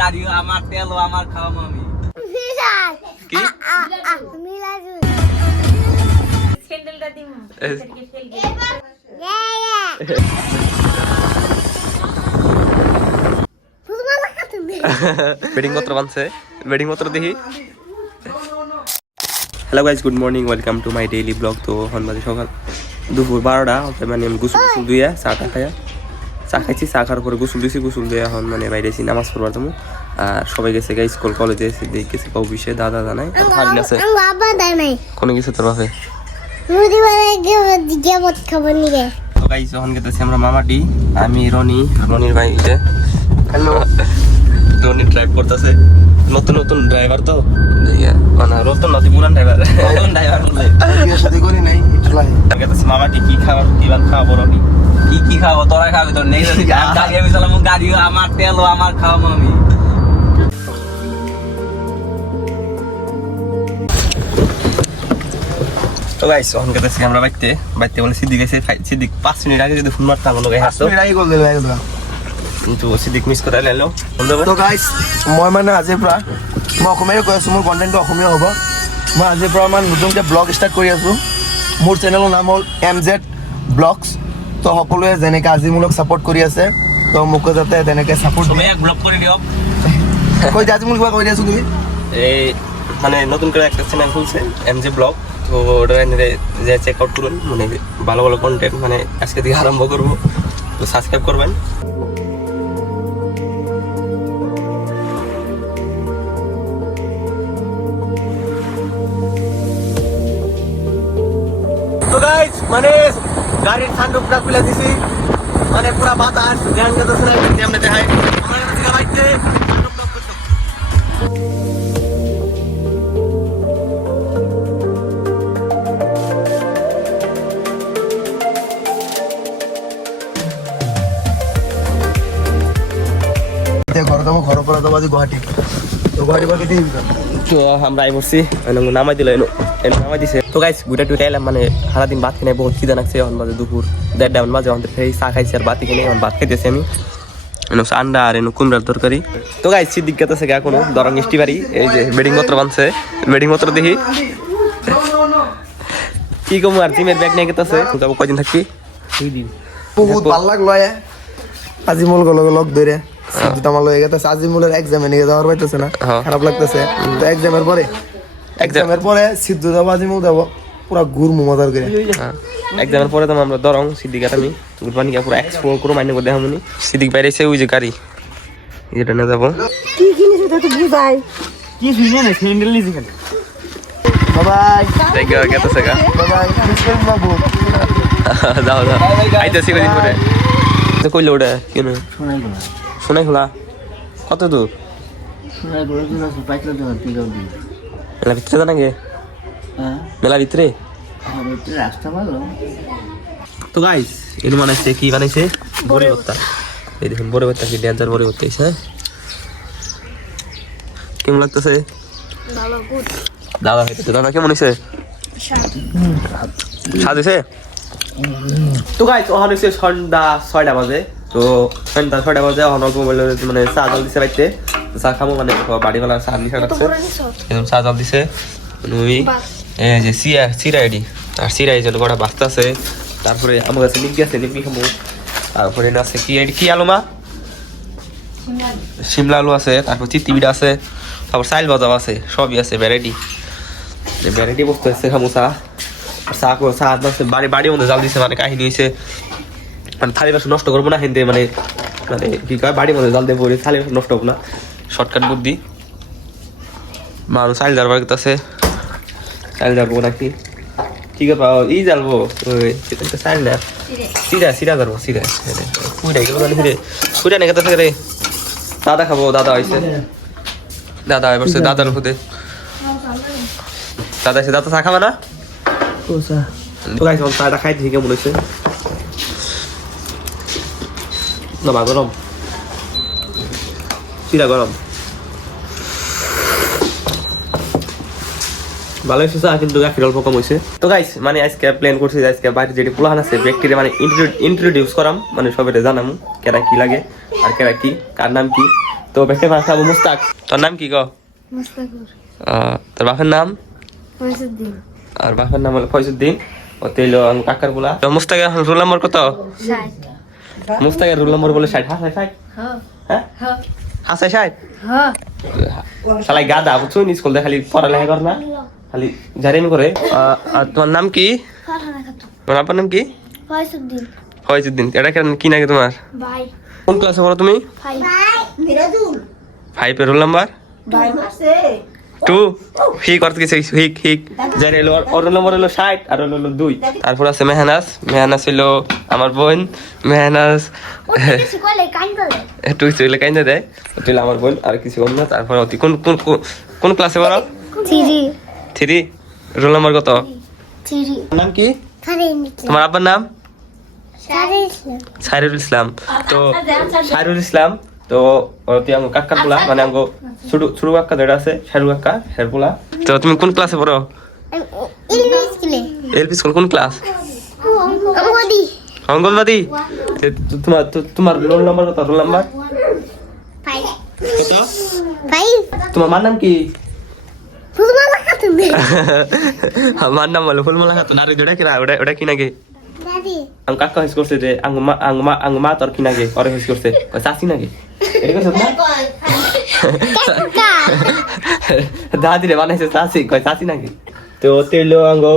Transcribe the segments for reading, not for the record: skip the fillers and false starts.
গাড়ি আমার তেল আমার খাওয়াম আমি কি স্যান্ডেলটা দিমু বেডিং পত্র বানছে বেডিং পত্র দেখি hello guys good morning welcome to my daily blog তো এখন বাজে সকাল দুপুর 12টা মানে আমি গোসল দুইয়া চাটা খাইয়া চা খাইছি চা খাওয়ার পরে গোসল দিয়েছি গোসল দিয়ে এখন মানে বাইরে এসেছি নামাজ পড়বার তুমি আর সবাই গেছে গাই স্কুল কলেজে এসে গেছে অফিসে দাদা জানাই থার্ড আছে কোনো কিছু তোর বাপে তো গাইজ যখন গেতেছি আমরা মামাটি আমি রনির ভাই হ্যালো রনি ড্রাইভ করতেছে নতুন নতুন ড্রাইভার তো মানে নতুন নতুন পুরান ড্রাইভার মামাটি কি খাবার কিভাবে খাওয়াবো রনি কি খাবো তোরা খাবি তোর নেই গাড়ি আমি চালাবো গাড়ি আমার তেল আমার খাওয়াবো আমি তো গাইস অন গেতেছি আমরা বাইতে বলে সিদ্দিক এসে সিদ্দিক 5 মিনিট আগে যদি ফোন মারতাম আমরা গাই হাসতো মিনিট আগে কল দিল কিন্তু সিদ্দিক মিস করে লাইলো তো গাইস মই মানে আজিৰ পৰা মই অসমীয়াৰে কৈ আছোঁ মোৰ কণ্টেণ্টটো অসমীয়া হ'ব মই আজিৰ পৰা মানে নতুনকৈ ব্লগ ষ্টাৰ্ট কৰি আছোঁ মোৰ চেনেলৰ নাম হ'ল MZ ব্লগছ তো সকলোৱে যেনেকৈ আজি মোলক ছাপোৰ্ট কৰি আছে তো মোকো যাতে তেনেকৈ ছাপোৰ্ট তুমি এক ব্লগ কৰি দিয়ক কৈ দিয়া আজি মোক কিবা কৈ দিয়াছো তুমি এই মানে নতুন করে একটা চ্যানেল খুলছে MZ ব্লগ তো ওটা যে চেক আউট করুন মানে ভালো ভালো কন্টেন্ট মানে আজকে থেকে আরম্ভ করবো তো সাবস্ক্রাইব করবেন তো গাইস মানে গাড়ির সানরুফটা খুলে দিছি মানে পুরা বাতাস ধ্যান করতেছে না আমরা দেখাই আমরা কাছে বাইতে ঘর পড়া তো বাজে গুয়াহাটি তো গুয়াহাটি পর কেটে তো আমরা আই পড়ছি নামাই দিল নামাই দিছে তো গাইস গুটা টুটা এলাম মানে সারাদিন ভাত কিনে বহুত খিদা লাগছে এখন বাজে দুপুর 1:30 বাজে আমাদের ফের চা খাইছি আর ভাত কিনে এখন ভাত খাইতেছি আমি আন্ডা আর কুমড়ার তরকারি তো গাইস সিদ্দিক গেতেছে গা কোনো দরং মিষ্টি বাড়ি এই যে বেডিং পত্র বানছে বেডিং পত্র দেখি কি কম আর জিমের ব্যাগ নিয়ে গেতেছে যাবো কয়দিন থাকবি 2 দিন বহুত ভাল লাগলো আজি মোল লগ ধরে সিদ্ধু আমার লয়ে গেছে আজি মোলের এক্সামে নিয়ে যাওয়ার পাইতেছে না খারাপ লাগতেছে তো এক্সামের পরে সিদ্ধু যাবো আজি মোল যাবো পুরা ঘুরমু মজার করে এক্সামের পরে তো আমরা দরং সিদ্দিক আর আমি গুরবানি কা পুরো এক্সপ্লোর করব মাইনে করে দেখামুনি সিদ্দিক বাইরে এসে ওই যে গাড়ি এটা নিয়ে যাবো কি জিনিস এটা তো বুঝাই কি শুনে না স্যান্ডেল নিছি খালি বাই দেখা গেতেছে গা বাই মিস্টার বাবু যাও আইতেছি কদিন পরে তো কইলো ওটা কেন শোনাই খোলা কত দূর মেলা ভিতরে জানা গে মেলা ভিতরে তো গাইস এর বানাইছে কি বানাইছে বড়ি ভর্তা এই দেখুন বড়ি ভর্তা কি ডেঞ্জার বড়ি ভর্তা হইছে কেমন লাগতেছে দাদা হইতেছে দাদা কেমন হইছে স্বাদ হইছে তো গাইস ওখানে হচ্ছে সন্ধ্যা 6টা বাজে তো সন্ধ্যা 6টা বাজে এখন অল্প মানে চা জল দিছে বাইতে চা খাবো মানে বাড়িওয়ালা চা দিছে রাখছে এরকম চা জল দিছে ওই এই যে সিরা এডি আর সিরা এই জন্য কটা বাস্তা আছে তারপরে আমার কাছে নিকি আছে নিকি খাবো তারপরে আছে কি এডি কি আলু মা শিমলা আলু আছে তারপর চিত্তিবিটা আছে তারপর চাইল ভাজা আছে সবই আছে ভ্যারাইটি বস্তু আছে খাবো চা চা বাড়ির মধ্যে জাল দিছে মানে কাহিনী হয়েছে মানে থালি বাসন নষ্ট করবো না হিন্দে মানে মানে কি কয় বাড়ির মধ্যে জাল দিয়ে পড়ি থালি বাসন নষ্ট হবো না শর্টকাট বুদ্ধি মানুষ চাইল যার বাড়িতে আছে চাইল যাবো নাকি ঠিক আছে ই জ্বালবো ওই চাইল না সিরা যাবো সিরা কুইটা গেলো জানি ফিরে কুইটা নেই কাছে রে দাদা খাবো দাদা হয়েছে দাদা এবার দাদার খুদে দাদা এসে দাদা চা খাবে না তো গাইস আমি চাটা খাই ঠিক মনে হচ্ছে না বা গরম চিরা গরম ভালো হয়েছে চা কিন্তু গাখির অল্প কম হয়েছে তো গাইস মানে আজকে প্ল্যান করছি আজকে বাইরে যেটি প্লান আছে ব্যক্তিরে মানে ইন্ট্রোডিউস করাম মানে সবাই জানাম কেরা কি লাগে আর কেরা কি কার নাম কি তো বেটে ভাত খাবো মুস্তাক। তোর নাম কি গো? মুস্তাকুর তোর বাপের নাম? ফয়জুদ্দিন আর বাপের নাম হলো ফয়জুদ্দিন। ও তেলো কাকার বলা। তো মুস্তাকের রোল নম্বর কত? 60 মুস্তাকের রোল নম্বর বলে 60। হাসাই 60? হ্যাঁ হাসাই 60? শালাই গাদা বুঝছো, স্কুল দিয়ে খালি পড়ালেখা কর না, খালি জারিম করে। আর তোমার নাম কি? তোমার আব্বার নাম কি? ফয়জুদ্দিন ফয়জুদ্দিন। এটা কি নাকি তোমার? ভাই কোন ক্লাসে পড়ো তুমি? ভাই 5 এর রোল নাম্বার 2। হিক অর্থ কিছু হিক যার এলো ওর রোল নাম্বার হলো 60 আর ওর হলো 2। তারপর আছে মেহনাজ হলো আমার বোন। মেহনাজ কিছু কইলে কান করে একটু কিছু হইলে কাইন্দা দেয়, ওটা হলো আমার বোন। আর কিছু কম না। তারপর অতি কোন কোন কোন ক্লাসে পড়ো? 3। রোল নাম্বার কত? 3 নাম কি তোমার আব্বার নাম? সাইরুল ইসলাম। তো সাইরুল ইসলাম তো ওতে আমগো কাকার পোলা, মানে আমগো ছোট কাকা যেটা আছে সাইরুল কাকা হের পোলা। তো তুমি কোন ক্লাসে পড়ো? ইংলিশ স্কুলে এলপি স্কুল। কোন ক্লাস? অঙ্গদি অঙ্গনবাড়ি। তোমার রোল নাম্বার কত? রোল নাম্বার 5 কত? 5 তোমার মার নাম কি? ফুলমালা খাতুন আমার নাম হলো ফুলমালা খাতুন। আর ওটা কি না, ওটা কি নাকি? দাদি আং কাকা হিস করছে যে আং মা তোর কি নাকি ওরে হিস করছে চাচি নাকি এটা কইছ না? দাদি রে বানাইছে চাচি, কয় চাচি নাকি। তো তেলো আঙ্গো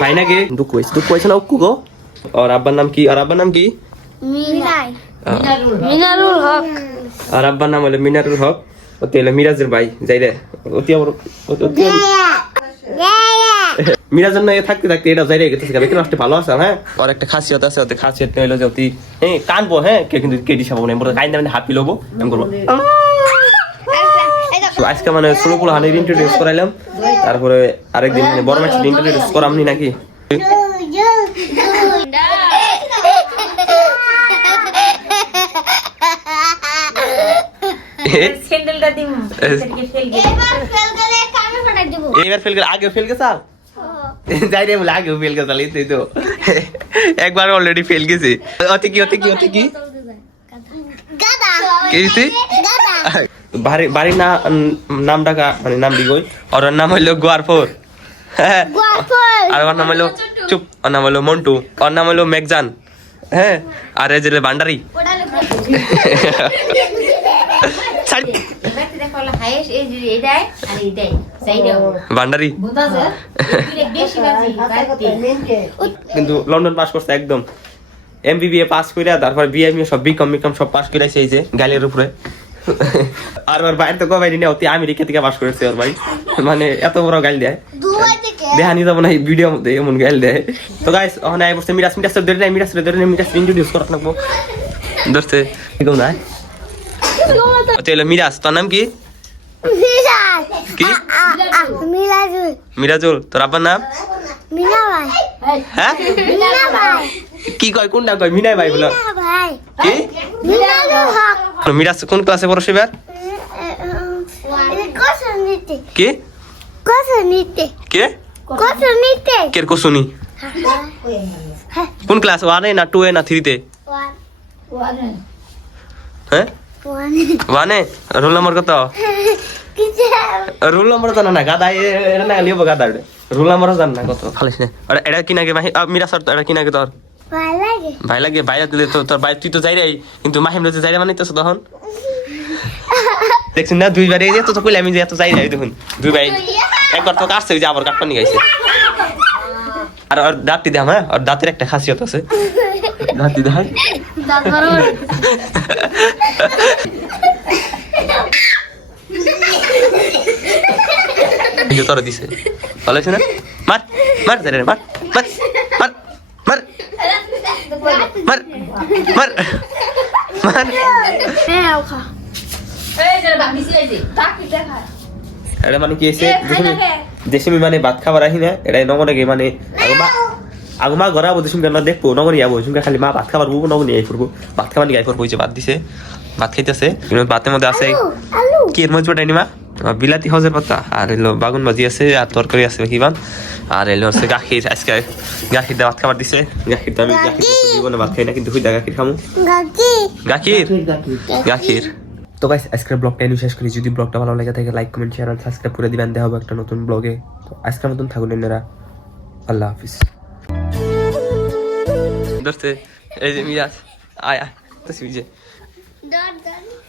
ভাই নাকি দুঃখ হইছে না উক্কু গো। আর আব্বার নাম কি? আর আব্বার নাম কি? মিনারুল হক আর আব্বার নাম হলো মিনারুল হক। ও তেলো মিরাজের ভাই যাই রে। অতি আমার মিরাজের নয় থাকতে থাকতে এটা যাই রে গেছে। কেন আসতে ভালো আছে। হ্যাঁ আর একটা খাসিয়ত আছে, ওতে খাসিয়ত হইলো যে অতি কানবো। হ্যাঁ কে কিন্তু কেডি সাবো না, মোর কাইন্দা মানে হাত পিলবো এম করবো। তো আজকে মানে ছোট পোলা হানির ইন্ট্রোডিউস করাইলাম। তারপরে আরেকদিন মানে বড় ম্যাচ ইন্ট্রোডিউস করামনি নাকি। স্যান্ডেলটা দিমু এটাকে ফেল গেল কানে ফাটাই দেব এইবার ফেল গেল, আগে ফেল গেছে যাই রে বলে আগেও ফেল গেছে এই তো একবার অলরেডি ফেল গেছে। অতি কি গাদা কি হইছে? গাদা বাড়ি না নাম ডাকা মানে নাম দিগই। ওর নাম হইলো গোয়ারফোর। হ্যাঁ গোয়াফল আর ওর নাম হইলো চুপ, ওর নাম হইলো মন্টু। ওর নাম হইলো মেঘজান। হ্যাঁ আর এই যে বান্ডারি ওটা লেখা এবারে দেখো হাইস এই যে এটাই আর এটাই যাইদাও বান্ডারি বুঝাছে এটা বেশি বাজি কিন্তু লন্ডন পাস করছে একদম এমবিবিএ পাস কইরা। তারপর বিএমএ সব বিকম সব পাস কইরাছে এই যে গালের উপরে। আর ওর বাইরে তো কো বাইরে না, অতি আমেরিকা থেকে পাস করেছে ওর ভাই। মানে এত বড় গাল দেয় দুয়া থেকে দেখানি যাব না এই ভিডিও মধ্যে এমন গাল দেয়। তো গাইস ওখানে আই বসে মিরাজ ধরে ইন্ট্রোডিউস করা লাগবো। ধরতে এরকম না চলো। মিরাজ তোর নাম কি? মিরাজ কি মিরাজুল মিরাজুল। তোর আব্বার নাম? মিনা ভাই হ্যাঁ মিনা ভাই কি কয় কোনটা কয়? মিনাই ভাই বলো মিনা ভাই কি? মিনারুল হক মিরাজ কোন ক্লাসে পড়ো সেবার? কোসনিতে কি কোসনিতে কে কোসনিতে কের কোসুনি? কোন ক্লাস? 1 এ না 2 এ না 3 তে? হ্যাঁ 1 এ। রোল নাম্বার কত? রোল নাম্বার তো না গাদা এটা না লিও গাদা এটা রোল নাম্বারও জান না কত খালিস না। এটা কি নাকি ভাই মিরাজ এটা কি নাকি তোর ভাই লাগে? ভাই দিলে তো তোর ভাই তুই তো যাই রে, কিন্তু মাহিম রে যাই রে মানে তো তখন দেখছিস না দুইবার এই তো কইলে আমি যে এত যাই রে দেখুন দুই ভাই একবার তো কাটছে যে আবার কাটপানি গাইছে। আর ওর দাঁতি দাম, হ্যাঁ ওর দাঁতের একটা খাসিয়ত আছে, দাঁতি দাম তোরা দিছে ভালো আছে না? মার মার রে মার মার মার মার মার মার মার এটা মানে কি এসে দেশে মানে ভাত খাবার আহি না এটা নগনে মানে আগমা ঘরা বলতে শুনকে না দেখবো নগনি যাবো শুনকে খালি মা ভাত খাবার বলবো নগনি আই করবো ভাত খাবার গাই করবো ভাত দিছে ভাত খাইতেছে ভাতের মধ্যে আছে কি এর মধ্যে মা বিলাতি হজের পাতা আর এলো বাগুন ভাজি আছে আর তরকারি আছে কিবান আর এলো হচ্ছে গাখির। আজকে গাখির দিয়ে ভাত খাবার দিছে। গাখির তো আমি গাখির জীবনে ভাত খাই না, কিন্তু হুইদা গাখির খামু। গাখির গাখির তো গাইস আজকের ব্লগটা এনে শেষ করি। যদি ব্লগটা ভালো লাগে থাকে লাইক কমেন্ট শেয়ার আর সাবস্ক্রাইব করে দিবেন। দেখা হবে একটা নতুন ব্লগে। তো আজকের মতন থাকুন আপনারা, আল্লাহ হাফিজ। ধরতে এই যে মিরাজ আয় আয় তো যে Done.